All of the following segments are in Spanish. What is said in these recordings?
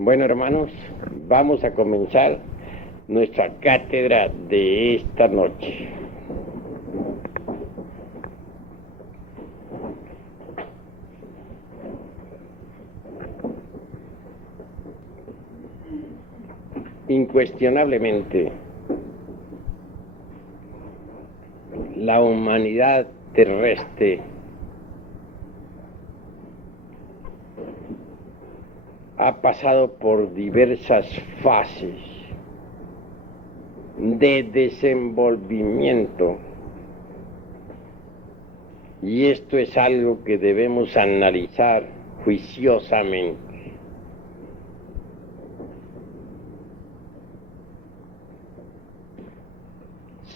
Bueno, hermanos, vamos a comenzar nuestra cátedra de esta noche. Incuestionablemente, la humanidad terrestre ha pasado por diversas fases de desenvolvimiento, y esto es algo que debemos analizar juiciosamente.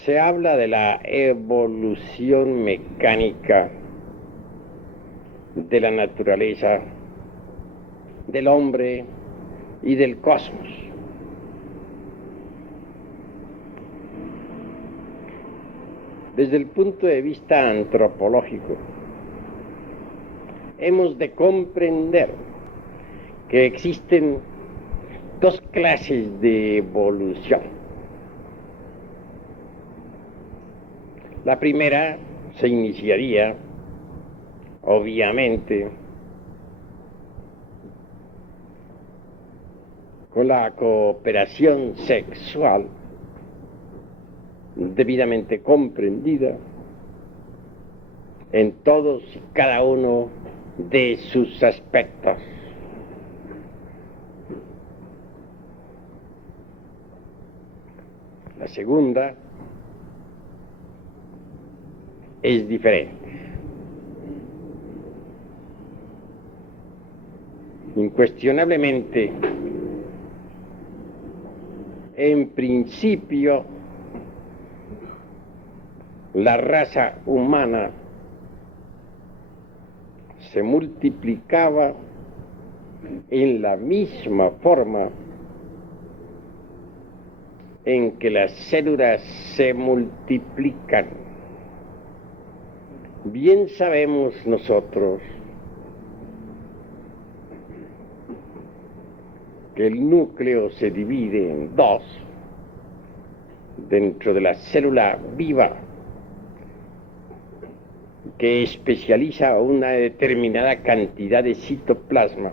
Se habla de la evolución mecánica de la naturaleza, del hombre y del cosmos. Desde el punto de vista antropológico, hemos de comprender que existen dos clases de evolución. La primera se iniciaría, obviamente, con la cooperación sexual debidamente comprendida en todos y cada uno de sus aspectos. La segunda es diferente. Incuestionablemente, en principio, la raza humana se multiplicaba en la misma forma en que las células se multiplican. Bien sabemos nosotros que el núcleo se divide en dos dentro de la célula viva, que especializa una determinada cantidad de citoplasma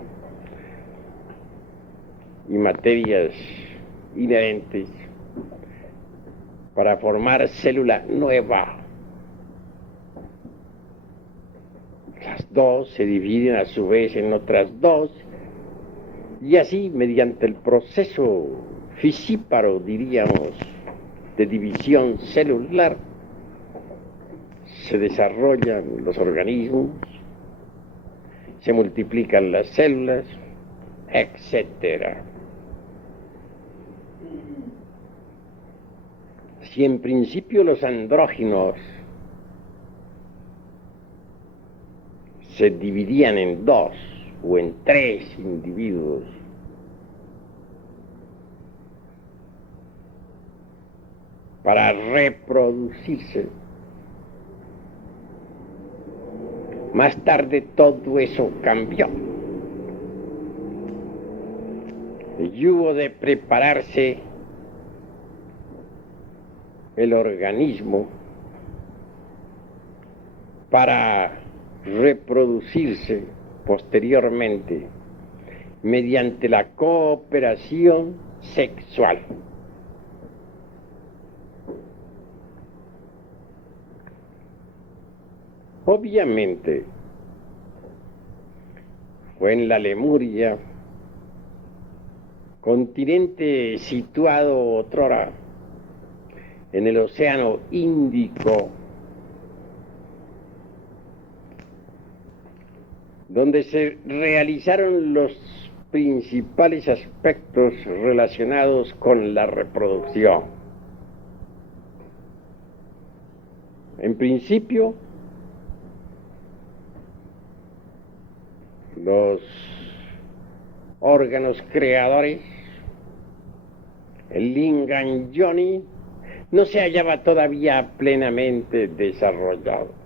y materias inherentes para formar célula nueva. Las dos se dividen a su vez en otras dos, y así, mediante el proceso fisíparo, diríamos, de división celular, se desarrollan los organismos, se multiplican las células, etc. Si en principio los andrógenos se dividían en dos o en tres individuos, para reproducirse, más tarde todo eso cambió y hubo de prepararse el organismo para reproducirse posteriormente mediante la cooperación sexual. Obviamente, fue en la Lemuria, continente situado otrora en el Océano Índico, donde se realizaron los principales aspectos relacionados con la reproducción. En principio, los órganos creadores, el lingam yoni, no se hallaba todavía plenamente desarrollado.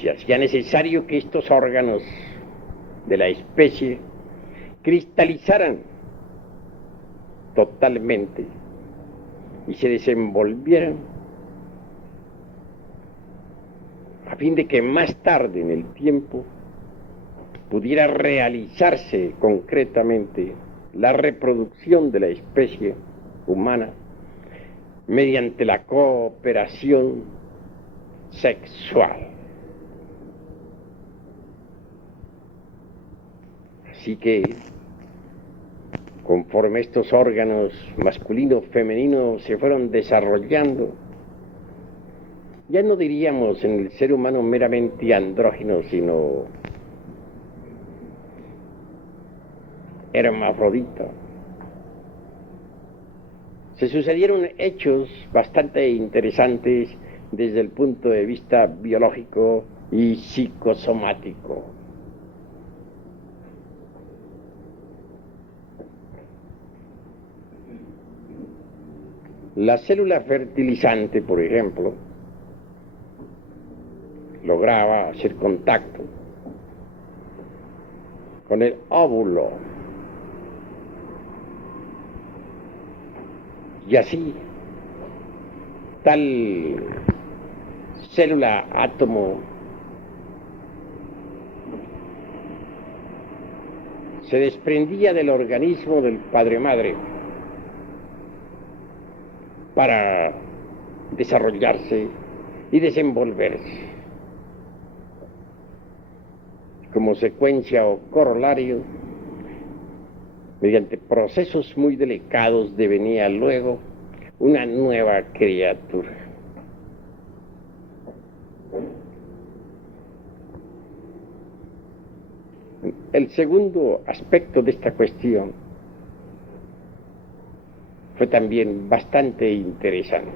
se hacía necesario que estos órganos de la especie cristalizaran totalmente y se desenvolvieran a fin de que más tarde en el tiempo pudiera realizarse concretamente la reproducción de la especie humana mediante la cooperación sexual. Así que, conforme estos órganos masculino, femenino se fueron desarrollando, ya no diríamos en el ser humano meramente andrógino, sino hermafrodita. Se sucedieron hechos bastante interesantes desde el punto de vista biológico y psicosomático. La célula fertilizante, por ejemplo, lograba hacer contacto con el óvulo y así tal célula átomo se desprendía del organismo del padre-madre para desarrollarse y desenvolverse. Como secuencia o corolario, mediante procesos muy delicados devenía luego una nueva criatura. El segundo aspecto de esta cuestión fue también bastante interesante.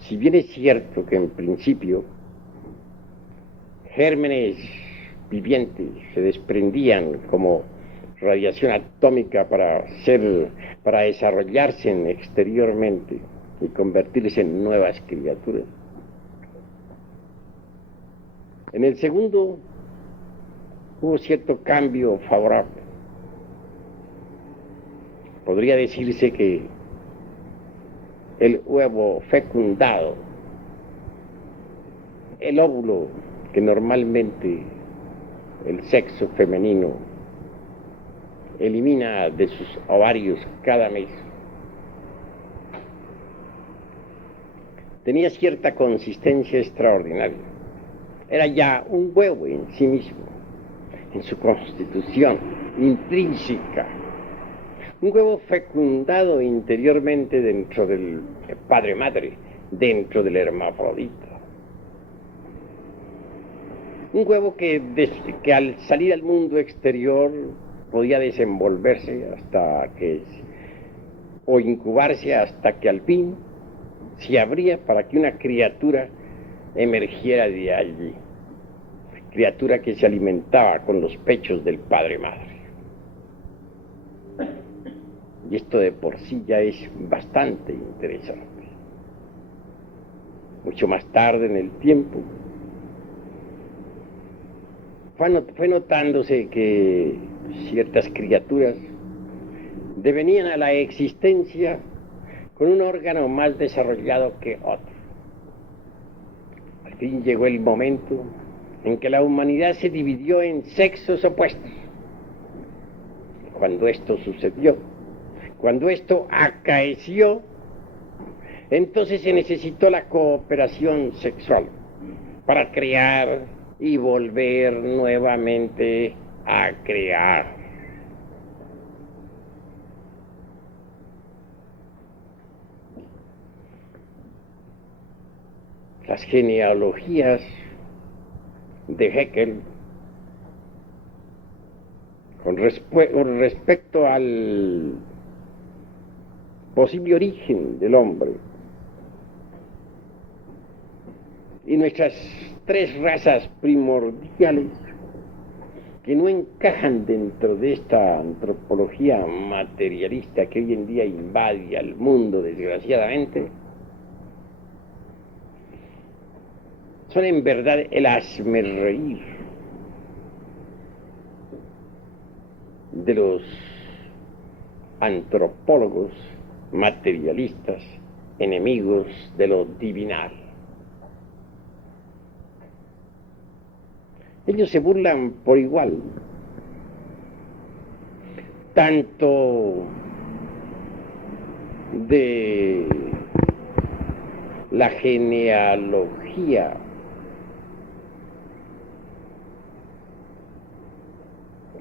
Si bien es cierto que en principio gérmenes vivientes se desprendían como radiación atómica para desarrollarse exteriormente y convertirse en nuevas criaturas, en el segundo hubo cierto cambio favorable. Podría decirse que el huevo fecundado, el óvulo que normalmente el sexo femenino elimina de sus ovarios cada mes, tenía cierta consistencia extraordinaria. Era ya un huevo en sí mismo, en su constitución intrínseca. Un huevo fecundado interiormente dentro del padre-madre, dentro del hermafrodita. Un huevo que al salir al mundo exterior podía desenvolverse o incubarse hasta que al fin se abría para que una criatura emergiera de allí. Criatura que se alimentaba con los pechos del padre-madre. Y esto de por sí ya es bastante interesante. Mucho más tarde en el tiempo, fue notándose que ciertas criaturas devenían a la existencia con un órgano más desarrollado que otro. Al fin llegó el momento en que la humanidad se dividió en sexos opuestos. Cuando esto sucedió, cuando esto acaeció, entonces se necesitó la cooperación sexual para crear y volver nuevamente a crear. Las genealogías de Haeckel con respecto al posible origen del hombre y nuestras tres razas primordiales que no encajan dentro de esta antropología materialista que hoy en día invade al mundo, desgraciadamente, son en verdad el hazmerreír de los antropólogos materialistas, enemigos de lo divinal. Ellos se burlan por igual, tanto de la genealogía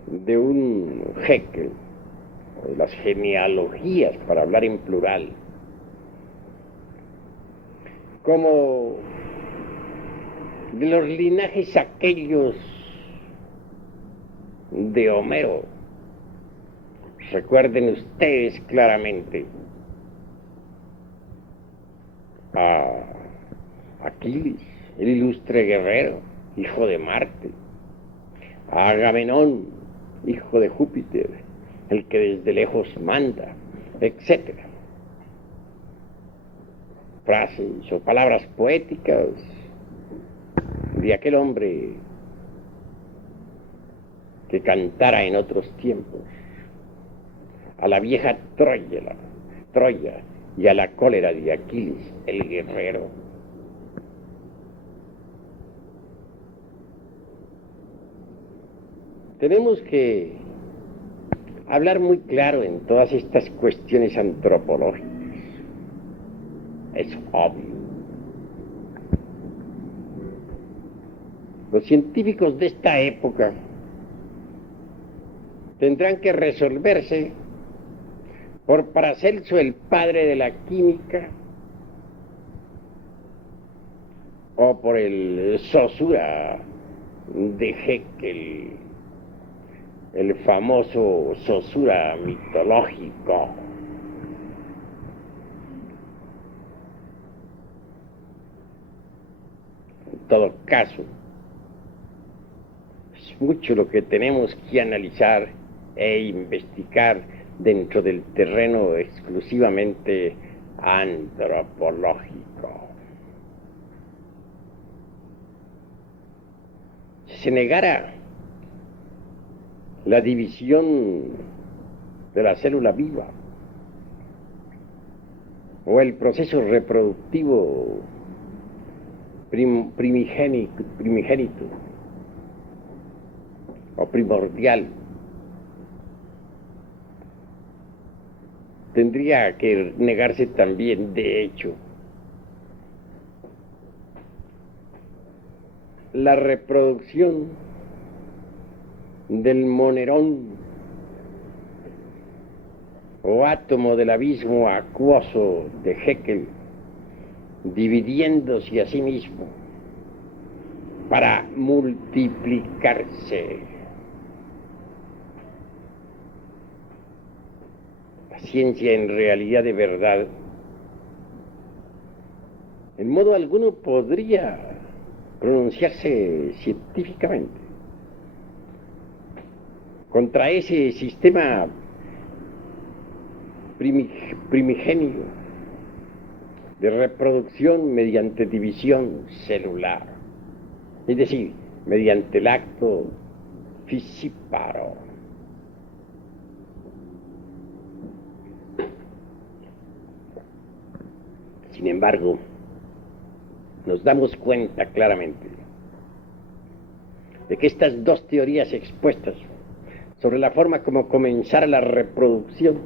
de un Haeckel, de las genealogías, para hablar en plural, como de los linajes aquellos de Homero. Recuerden ustedes claramente a Aquiles, el ilustre guerrero, hijo de Marte, a Agamenón, hijo de Júpiter, el que desde lejos manda, etc. Frases o palabras poéticas de aquel hombre que cantara en otros tiempos a la vieja Troya y a la cólera de Aquiles, el guerrero. Tenemos que hablar muy claro en todas estas cuestiones antropológicas. Es obvio. Los científicos de esta época tendrán que resolverse por Paracelso, el padre de la química, o por el Saussure de Haeckel, el famoso Saussure mitológico. En todo caso, es mucho lo que tenemos que analizar e investigar dentro del terreno exclusivamente antropológico. Si se negara la división de la célula viva o el proceso reproductivo primigénito o primordial, tendría que negarse también, de hecho, la reproducción del monerón o átomo del abismo acuoso de Haeckel, dividiéndose a sí mismo para multiplicarse. La ciencia, en realidad, de verdad, en modo alguno podría pronunciarse científicamente contra ese sistema primigenio de reproducción mediante división celular, es decir, mediante el acto fisíparo. Sin embargo, nos damos cuenta claramente de que estas dos teorías expuestas sobre la forma como comenzara la reproducción,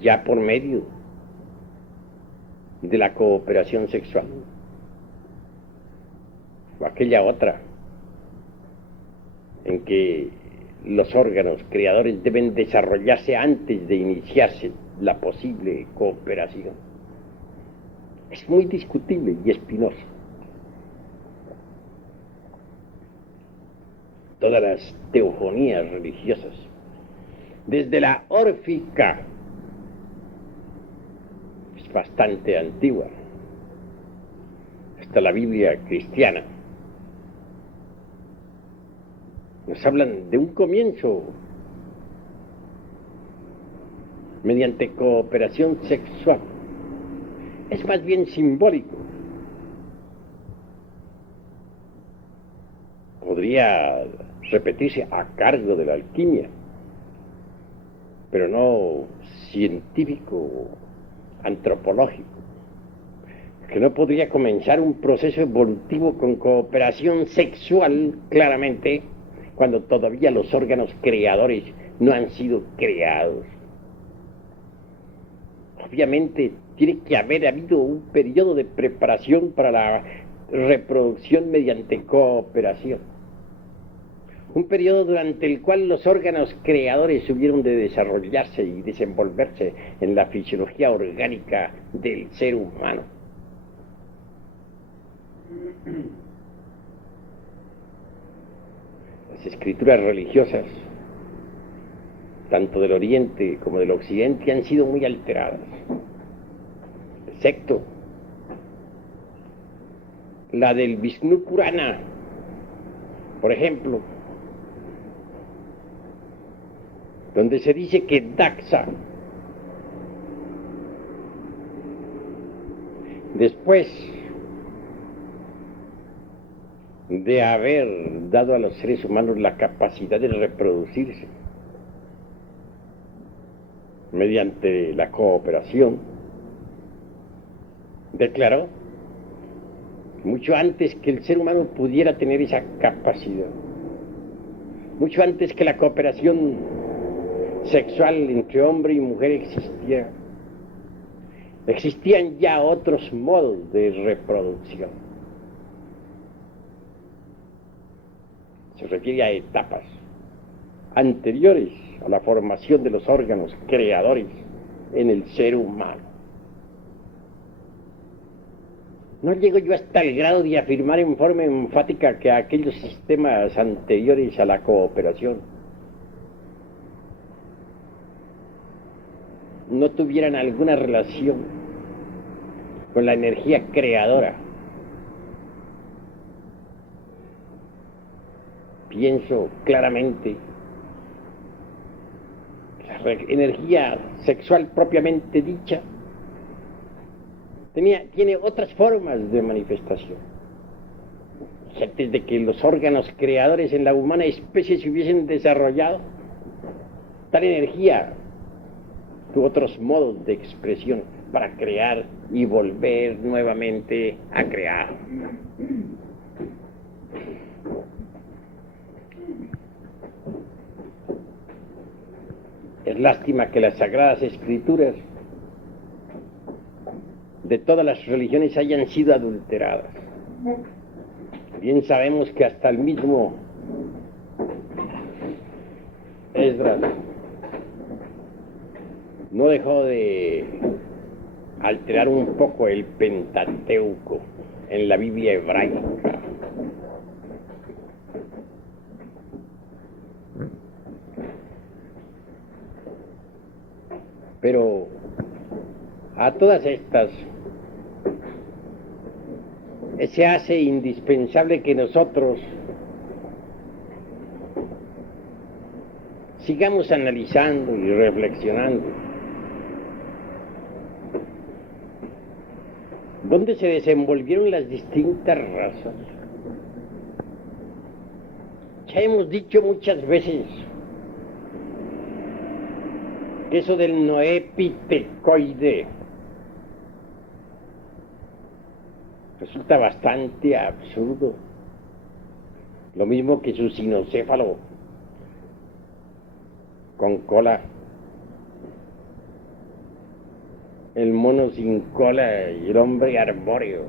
ya por medio de la cooperación sexual, o aquella otra en que los órganos creadores deben desarrollarse antes de iniciarse la posible cooperación, es muy discutible y espinoso. Todas las teogonías religiosas, desde la órfica, es bastante antigua, hasta la Biblia cristiana, Nos hablan de un comienzo mediante cooperación sexual. Es más bien simbólico. Podría repetirse a cargo de la alquimia, pero no científico, antropológico, que no podría comenzar un proceso evolutivo con cooperación sexual, claramente, cuando todavía los órganos creadores no han sido creados. Obviamente tiene que haber habido un periodo de preparación para la reproducción mediante cooperación. Un periodo durante el cual los órganos creadores hubieron de desarrollarse y desenvolverse en la fisiología orgánica del ser humano. Las escrituras religiosas, tanto del Oriente como del Occidente, han sido muy alteradas, excepto la del Vishnu Purana, por ejemplo, donde se dice que Daksha, después de haber dado a los seres humanos la capacidad de reproducirse mediante la cooperación, declaró, mucho antes que el ser humano pudiera tener esa capacidad, mucho antes que la cooperación sexual entre hombre y mujer existiera, existían ya otros modos de reproducción. Se refiere a etapas anteriores a la formación de los órganos creadores en el ser humano. No llego yo hasta el grado de afirmar en forma enfática que aquellos sistemas anteriores a la cooperación no tuvieran alguna relación con la energía creadora. Pienso claramente que la energía sexual propiamente dicha tiene otras formas de manifestación. Antes de que los órganos creadores en la humana especie se hubiesen desarrollado, tal energía tuvo otros modos de expresión para crear y volver nuevamente a crear. Es lástima que las Sagradas Escrituras de todas las religiones hayan sido adulteradas. Bien sabemos que hasta el mismo Esdras no dejó de alterar un poco el Pentateuco en la Biblia hebraica. Pero a todas estas se hace indispensable que nosotros sigamos analizando y reflexionando dónde se desenvolvieron las distintas razas. Ya hemos dicho muchas veces que eso del noepitecoide resulta bastante absurdo, lo mismo que su sinocéfalo con cola, el mono sin cola y el hombre arbóreo,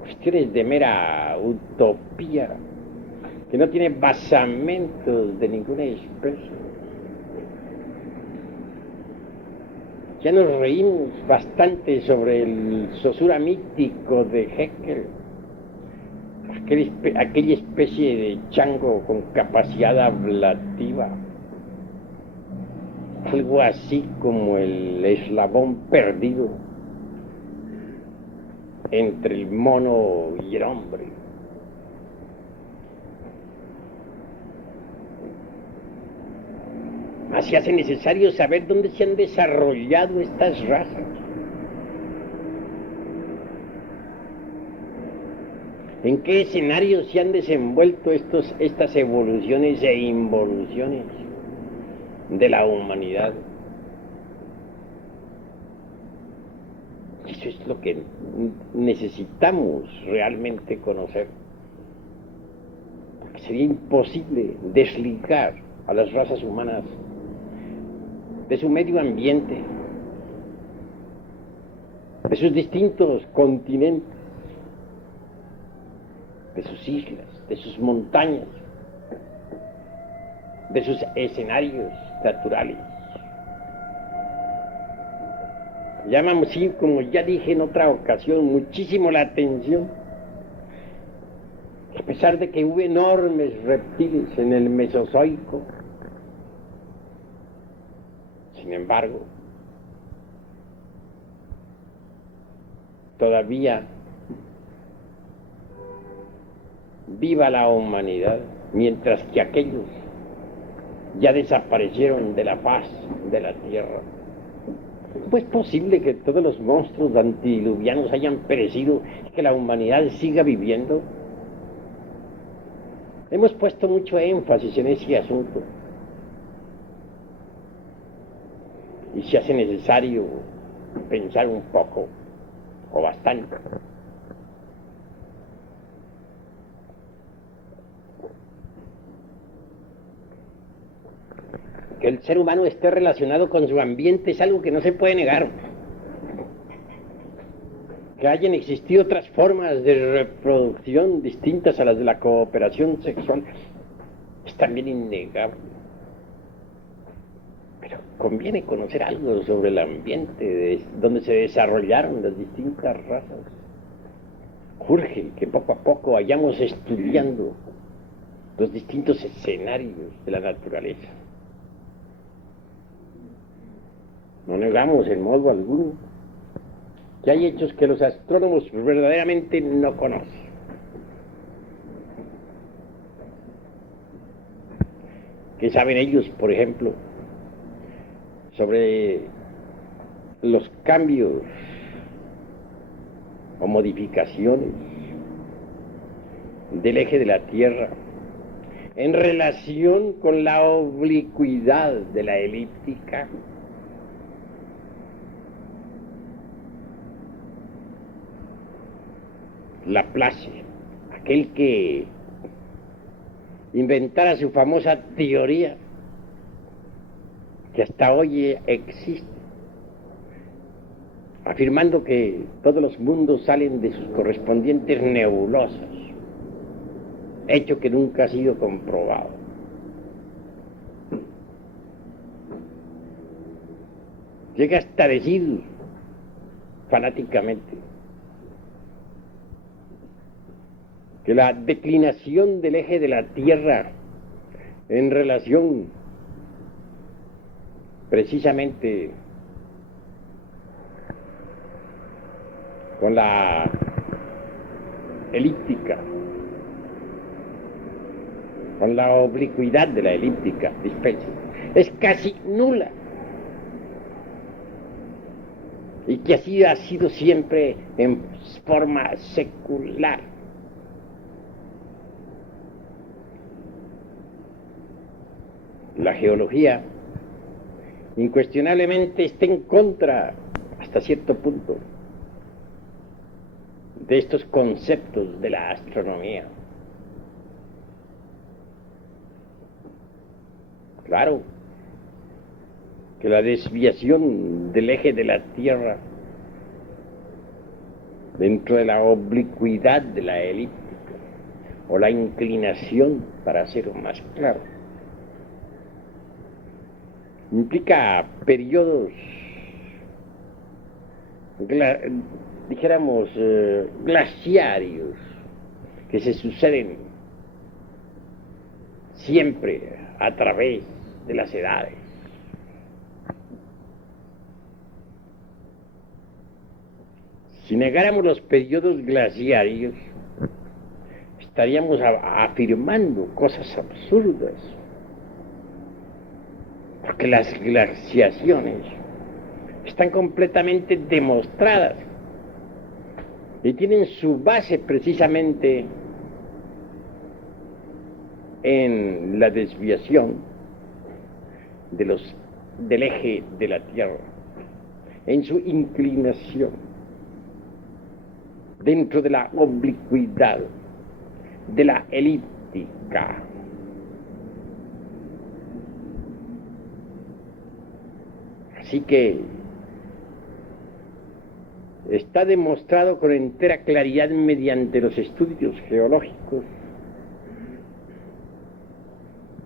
cuestiones de mera utopía que no tiene basamentos de ninguna especie. Ya nos reímos bastante sobre el Saussure mítico de Haeckel, aquella especie de chango con capacidad ablativa, algo así como el eslabón perdido entre el mono y el hombre. Así hace necesario saber dónde se han desarrollado estas razas. ¿En qué escenarios se han desenvuelto estas evoluciones e involuciones de la humanidad? Eso es lo que necesitamos realmente conocer. Porque sería imposible desligar a las razas humanas de su medio ambiente, de sus distintos continentes, de sus islas, de sus montañas, de sus escenarios naturales. Llama, sí, como ya dije en otra ocasión, muchísimo la atención, a pesar de que hubo enormes reptiles en el Mesozoico, sin embargo, todavía viva la humanidad, mientras que aquellos ya desaparecieron de la faz de la tierra. ¿Cómo es posible que todos los monstruos antidiluvianos hayan perecido y que la humanidad siga viviendo? Hemos puesto mucho énfasis en ese asunto y se hace necesario pensar un poco, o bastante. Que el ser humano esté relacionado con su ambiente es algo que no se puede negar. Que hayan existido otras formas de reproducción distintas a las de la cooperación sexual es también innegable. Pero conviene conocer algo sobre el ambiente donde se desarrollaron las distintas razas. Urge que poco a poco vayamos estudiando los distintos escenarios de la naturaleza. No negamos en modo alguno que hay hechos que los astrónomos verdaderamente no conocen. ¿Qué saben ellos, por ejemplo, sobre los cambios o modificaciones del eje de la Tierra en relación con la oblicuidad de la elíptica? Laplace, aquel que inventara su famosa teoría, que hasta hoy existe, afirmando que todos los mundos salen de sus correspondientes nebulosas, hecho que nunca ha sido comprobado. Llega hasta decir fanáticamente que la declinación del eje de la Tierra en relación precisamente con la elíptica, con la oblicuidad de la elíptica, dispense, es casi nula, y que así ha sido siempre en forma secular. La geología incuestionablemente está en contra, hasta cierto punto, de estos conceptos de la astronomía. Claro que la desviación del eje de la Tierra dentro de la oblicuidad de la elíptica, o la inclinación, para hacerlo más claro, implica periodos, dijéramos, glaciarios, que se suceden siempre a través de las edades. Si negáramos los periodos glaciarios, estaríamos afirmando cosas absurdas. porque las glaciaciones están completamente demostradas y tienen su base precisamente en la desviación del eje de la Tierra, en su inclinación dentro de la oblicuidad de la elíptica. Así que está demostrado con entera claridad mediante los estudios geológicos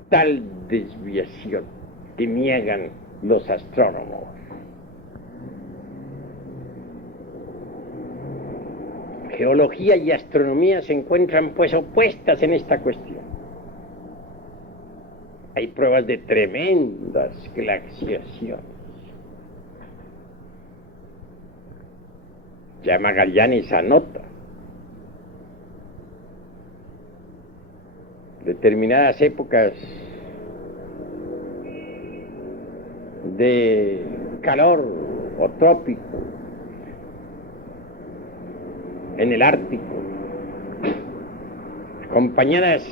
tal desviación que niegan los astrónomos. Geología y astronomía se encuentran pues opuestas en esta cuestión. Hay pruebas de tremendas glaciaciones. Ya Magallanes anota determinadas épocas de calor o trópico en el Ártico, acompañadas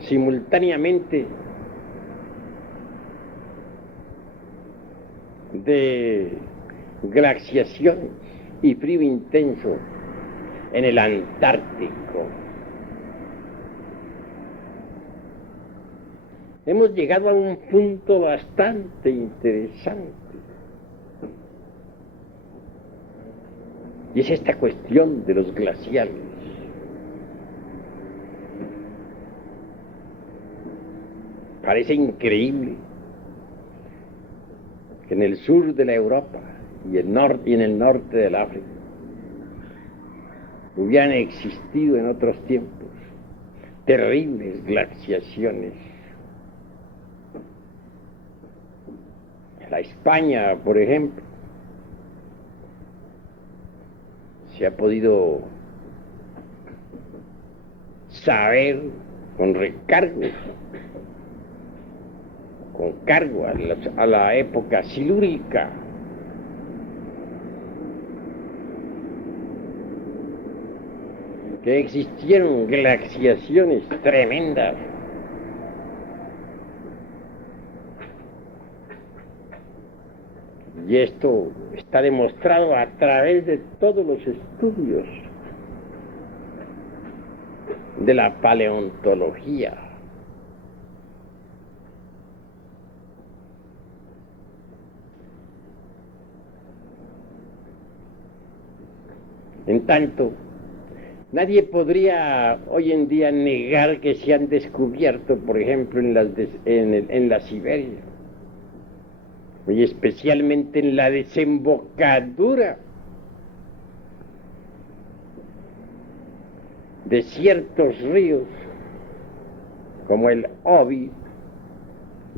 simultáneamente de glaciaciones y frío intenso en el Antártico. Hemos llegado a un punto bastante interesante. Y es esta cuestión de los glaciales. Parece increíble que en el sur de la Europa y en el norte del África hubieran existido en otros tiempos terribles glaciaciones. La España, por ejemplo, se ha podido saber con cargo a la época silúrica, que existieron glaciaciones tremendas. Y esto está demostrado a través de todos los estudios de la paleontología. En tanto, nadie podría hoy en día negar que se han descubierto, por ejemplo, en la Siberia, y especialmente en la desembocadura de ciertos ríos, como el Obi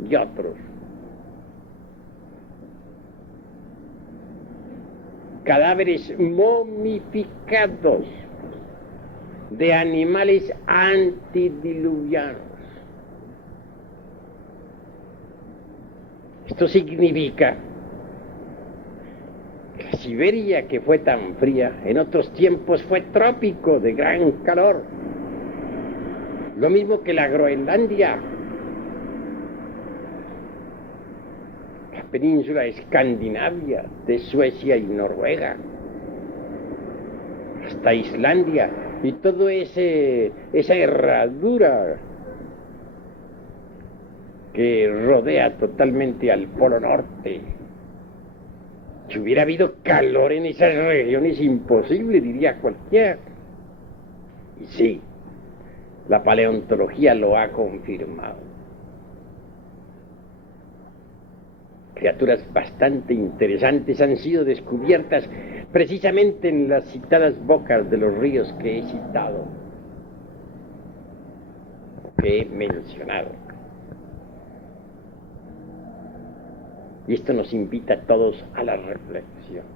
y otros, cadáveres momificados de animales antediluvianos. Esto significa que la Siberia, que fue tan fría, en otros tiempos fue trópico de gran calor. Lo mismo que la Groenlandia, la península escandinavia de Suecia y Noruega, hasta Islandia, y toda esa herradura que rodea totalmente al Polo Norte. Si hubiera habido calor en esas regiones, imposible, diría cualquiera. Y sí, la paleontología lo ha confirmado. Criaturas bastante interesantes han sido descubiertas precisamente en las citadas bocas de los ríos que he citado, que he mencionado. Y esto nos invita a todos a la reflexión.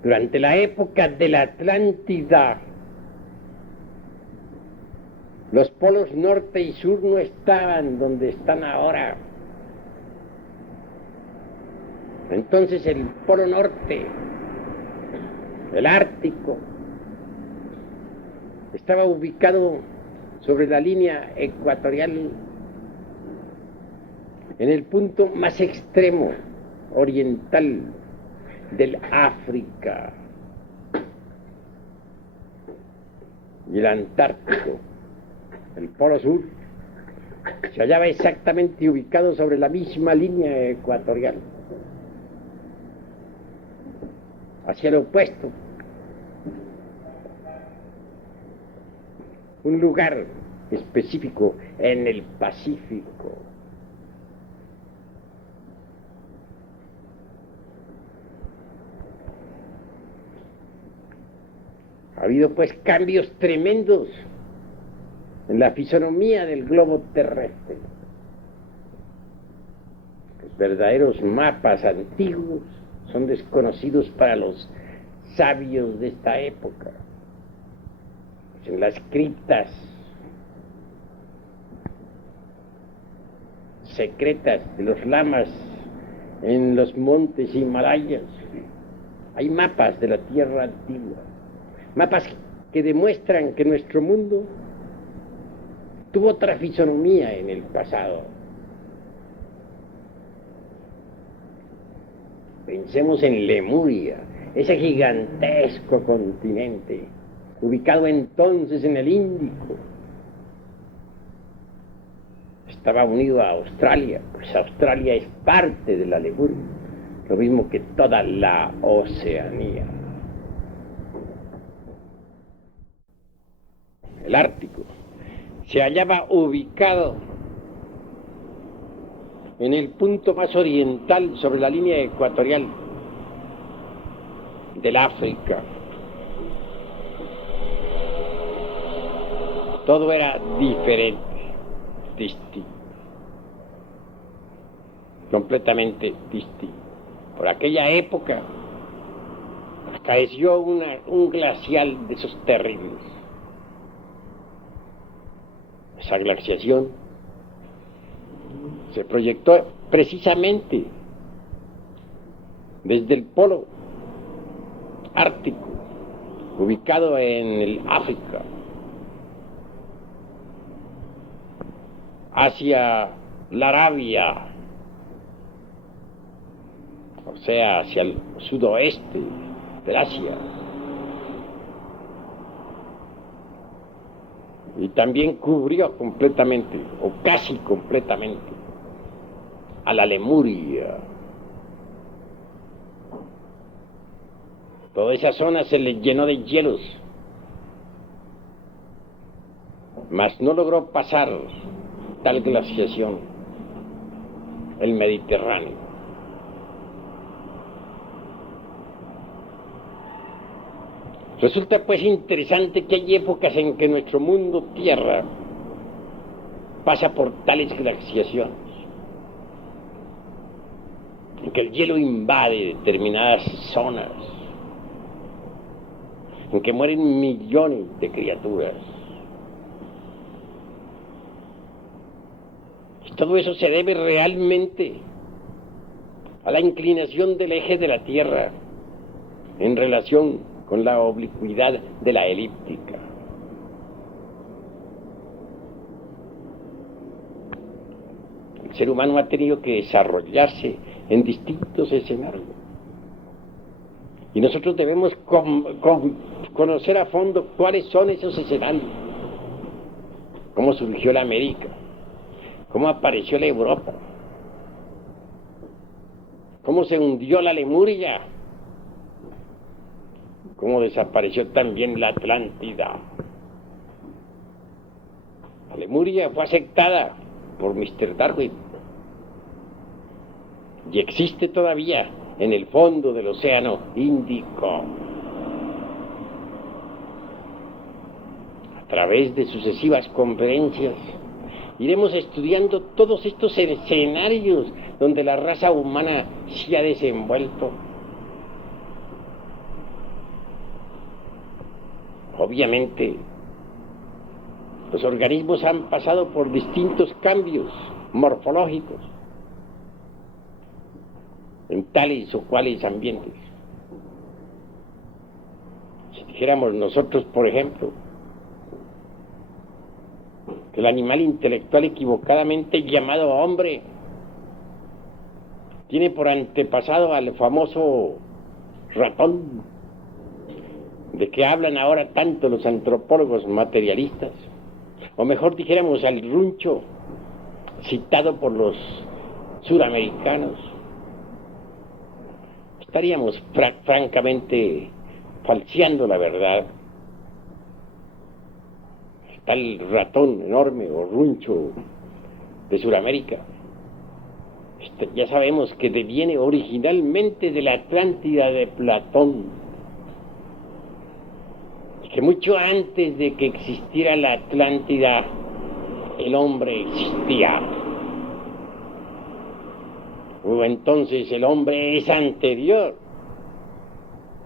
Durante la época de la Atlántida, Los polos norte y sur no estaban donde están ahora. Entonces el polo norte, el Ártico, estaba ubicado sobre la línea ecuatorial en el punto más extremo oriental del África, y el Antártico, el polo sur, se hallaba exactamente ubicado sobre la misma línea ecuatorial, hacia el opuesto, un lugar específico en el Pacífico. Ha habido pues cambios tremendos en la fisonomía del globo terrestre. Los verdaderos mapas antiguos son desconocidos para los sabios de esta época. Pues en las criptas secretas de los lamas en los montes Himalayas hay mapas de la tierra antigua, mapas que demuestran que nuestro mundo tuvo otra fisonomía en el pasado. Pensemos en Lemuria, ese gigantesco continente, ubicado entonces en el Índico. Estaba unido a Australia, pues Australia es parte de la Lemuria, lo mismo que toda la Oceanía. El Ártico se hallaba ubicado en el punto más oriental sobre la línea ecuatorial del África. Todo era diferente, distinto, completamente distinto. Por aquella época acaeció un glacial de esos terribles. Esa glaciación se proyectó precisamente desde el polo ártico, ubicado en el África, hacia la Arabia, o sea, hacia el sudoeste del Asia. Y también cubrió completamente, o casi completamente, a la Lemuria. Toda esa zona se le llenó de hielos, mas no logró pasar tal glaciación el Mediterráneo. Resulta pues interesante que hay épocas en que nuestro mundo Tierra pasa por tales glaciaciones, en que el hielo invade determinadas zonas, en que mueren millones de criaturas. Y todo eso se debe realmente a la inclinación del eje de la Tierra en relación con la oblicuidad de la elíptica. El ser humano ha tenido que desarrollarse en distintos escenarios. Y nosotros debemos conocer a fondo cuáles son esos escenarios. Cómo surgió la América, cómo apareció la Europa, cómo se hundió la Lemuria, cómo desapareció también la Atlántida. La Lemuria fue aceptada por Mr. Darwin y existe todavía en el fondo del océano Índico. A través de sucesivas conferencias iremos estudiando todos estos escenarios donde la raza humana se ha desenvuelto. Obviamente, Los organismos han pasado por distintos cambios morfológicos en tales o cuales ambientes. Si dijéramos nosotros, por ejemplo, que el animal intelectual equivocadamente llamado hombre tiene por antepasado al famoso ratón, de que hablan ahora tanto los antropólogos materialistas, o mejor dijéramos al runcho citado por los suramericanos, estaríamos francamente falseando la verdad. Está el ratón enorme o runcho de Suramérica. Ya sabemos que deviene originalmente de la Atlántida de Platón, y que mucho antes de que existiera la Atlántida, el hombre existía. O entonces el hombre es anterior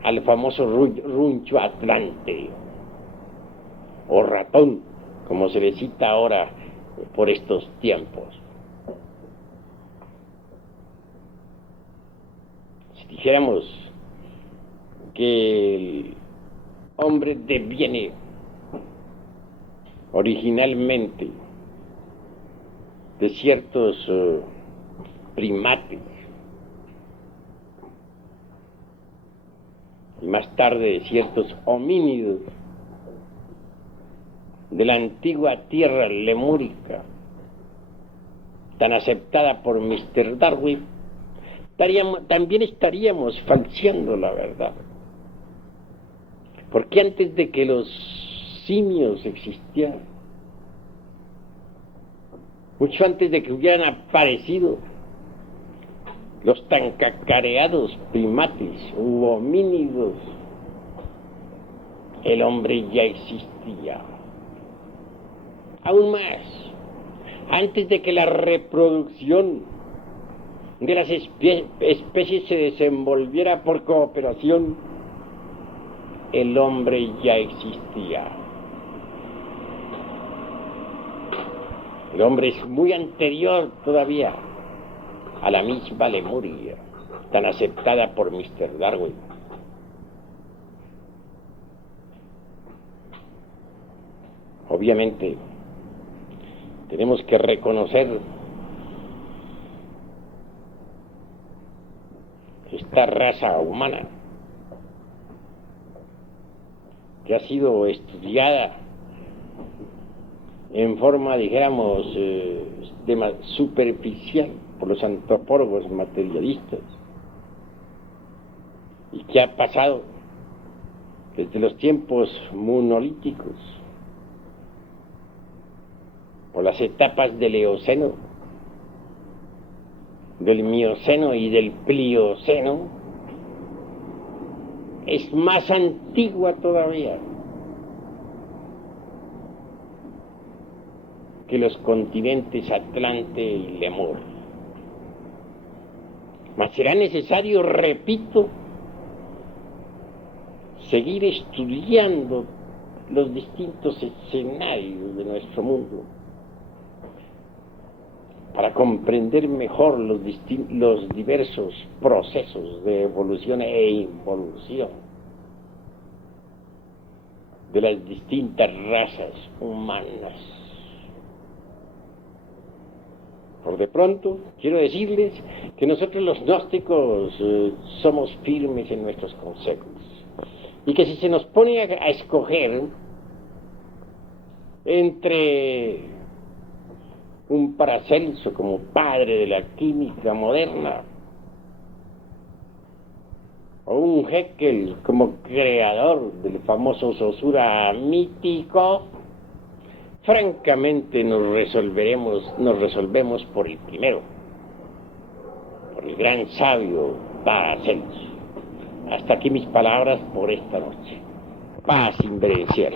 al famoso runcho atlante, o ratón, como se le cita ahora por estos tiempos. Si dijéramos que el hombre deviene originalmente de ciertos primates y más tarde de ciertos homínidos de la antigua tierra lemúrica, tan aceptada por Mr. Darwin, también estaríamos falseando la verdad. Porque antes de que los simios existieran, mucho antes de que hubieran aparecido los tan cacareados primates u homínidos, el hombre ya existía. Aún más, antes de que la reproducción de las especies se desenvolviera por cooperación, el hombre ya existía. El hombre es muy anterior todavía a la misma Lemuria, tan aceptada por Mr. Darwin. Obviamente, tenemos que reconocer esta raza humana que ha sido estudiada en forma, dijéramos, superficial por los antropólogos materialistas, y que ha pasado desde los tiempos monolíticos por las etapas del Eoceno, del Mioceno y del Plioceno, es más antigua todavía que los continentes Atlante y Lemur. Mas será necesario, repito, seguir estudiando los distintos escenarios de nuestro mundo para comprender mejor los diversos procesos de evolución e involución de las distintas razas humanas. Por de pronto, quiero decirles que nosotros los gnósticos somos firmes en nuestros conceptos, y que si se nos pone a escoger entre un Paracelso como padre de la química moderna o un Haeckel como creador del famoso Saussure mítico, francamente nos resolvemos por el primero, por el gran sabio Paracelso. Hasta aquí mis palabras por esta noche. Paz inverencial.